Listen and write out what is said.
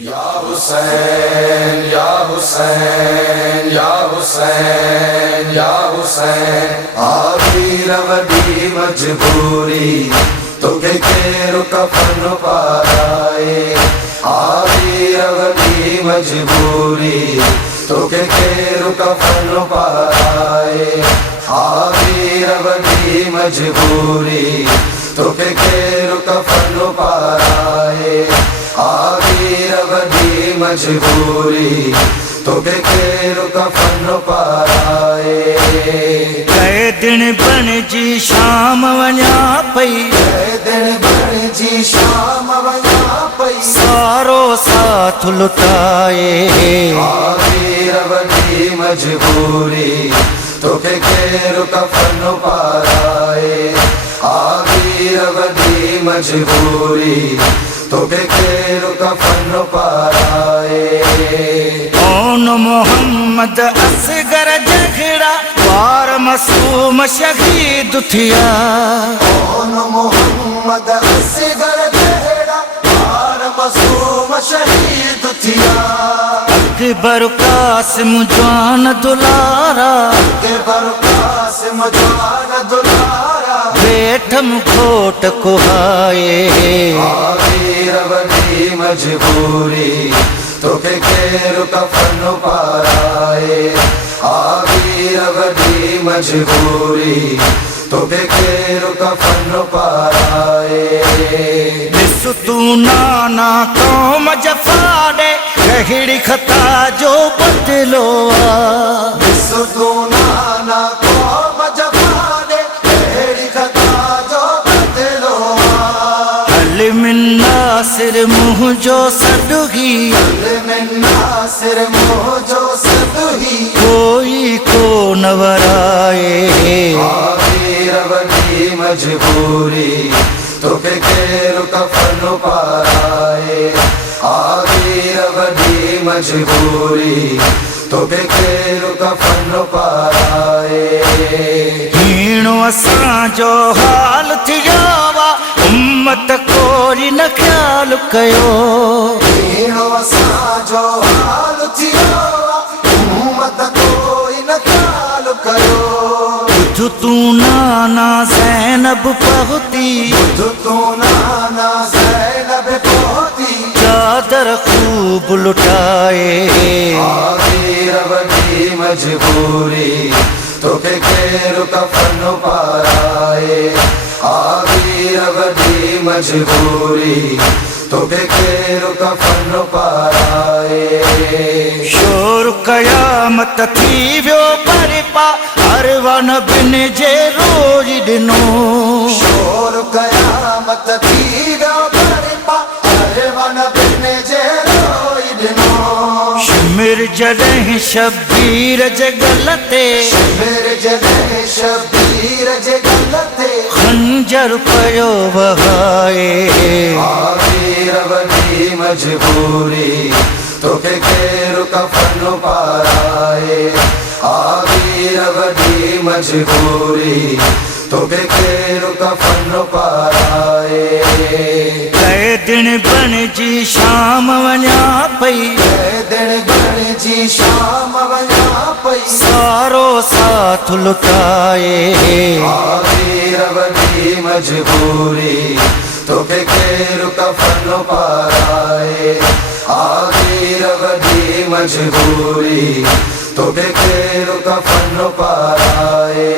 या हुसैन या हुसैन या हुसैन या हुसैन आखिर वडी मजबूरी तोखे केरु कफन पाराए आखिर वडी मजबूरी तोखे केरु कफन पाराए आखिर वडी मजबूरी तोखे केरु कफन पाराए आखिर वडी मजबूरी तोखे केरु कफन पाराए कई दिन बन जी शाम वञा पई दिन बण जी शाम वञा पई सारो साथ लुटाए आखिर वडी मजबूरी तोखे केरु कफन पाराए आखिर वडी मजबूरी तोखे केरु कफन पाराए कौन मोहम्मद असगर जगड़ा वार मासूम शहीद थिया कौन मोहम्मद असगर जगड़ा वार मासूम शहीद थिया अकबर कासिम जान दुलारा अकबर कासिम जान दुलारा बेठम खोट कुहाए आखिर वडी मजबूरी तोखे केरु कफन पाराए आखिर वडी मजबूरी तोखे केरु कफन पाराए ॾिस तू नाना कौम जफाड़े कहिड़ी खता जो बदिलो ॾिस तू नाना कौम जफाड़े कहिड़ी खता जो बदिलो हल मिन्ना सिर मुँह जो सॾुही में नासिर मोजो सदुही कोई को न वराए आखिर वडी मजबूरी तोखे केरु कफन पाराए आखिर वडी मजबूरी तोखे केरु कफन पाराए हीणो असांजो हाल थियो वा उम्मत कोरी न ख्याल कयो हीणो असांजो हाल थियो उम्मत कोई न ख्याल कयो ॿुध तू नाना ज़ैनब पहुती ॿुध तू नाना ज़ैनब पहुती चादर खूब लुटाए आखिर वडी मजबूरी तोखे केरु कफन पाराए आखिर वडी मजबूरी तोखे केरु कफन पाराए शोर कयामत थी वियो परिपा हर वन बिन जे रोज ॾिनो शोर कयामत थी वियो परिपा हर वन बिन जे रोई ॾिनो शिमिर जॾहिं शबीर जे गल ते मेरे जॾहिं शबीर जे गल ते खंजर पयो वहाए आखिर वडी मजबूरी तोखे केरु कफन पाराए आखिर वडी मजबूरी तोखे केरु कफन पाराए कई दिन बन जी शाम वञा पई दिन बण जी शाम वञा पई सारो साथ लुटाए आखिर वडी मजबूरी तोखे केरु कफन पाराए आखिर वडी मजबूरी तोखे केरु कफन पाराए।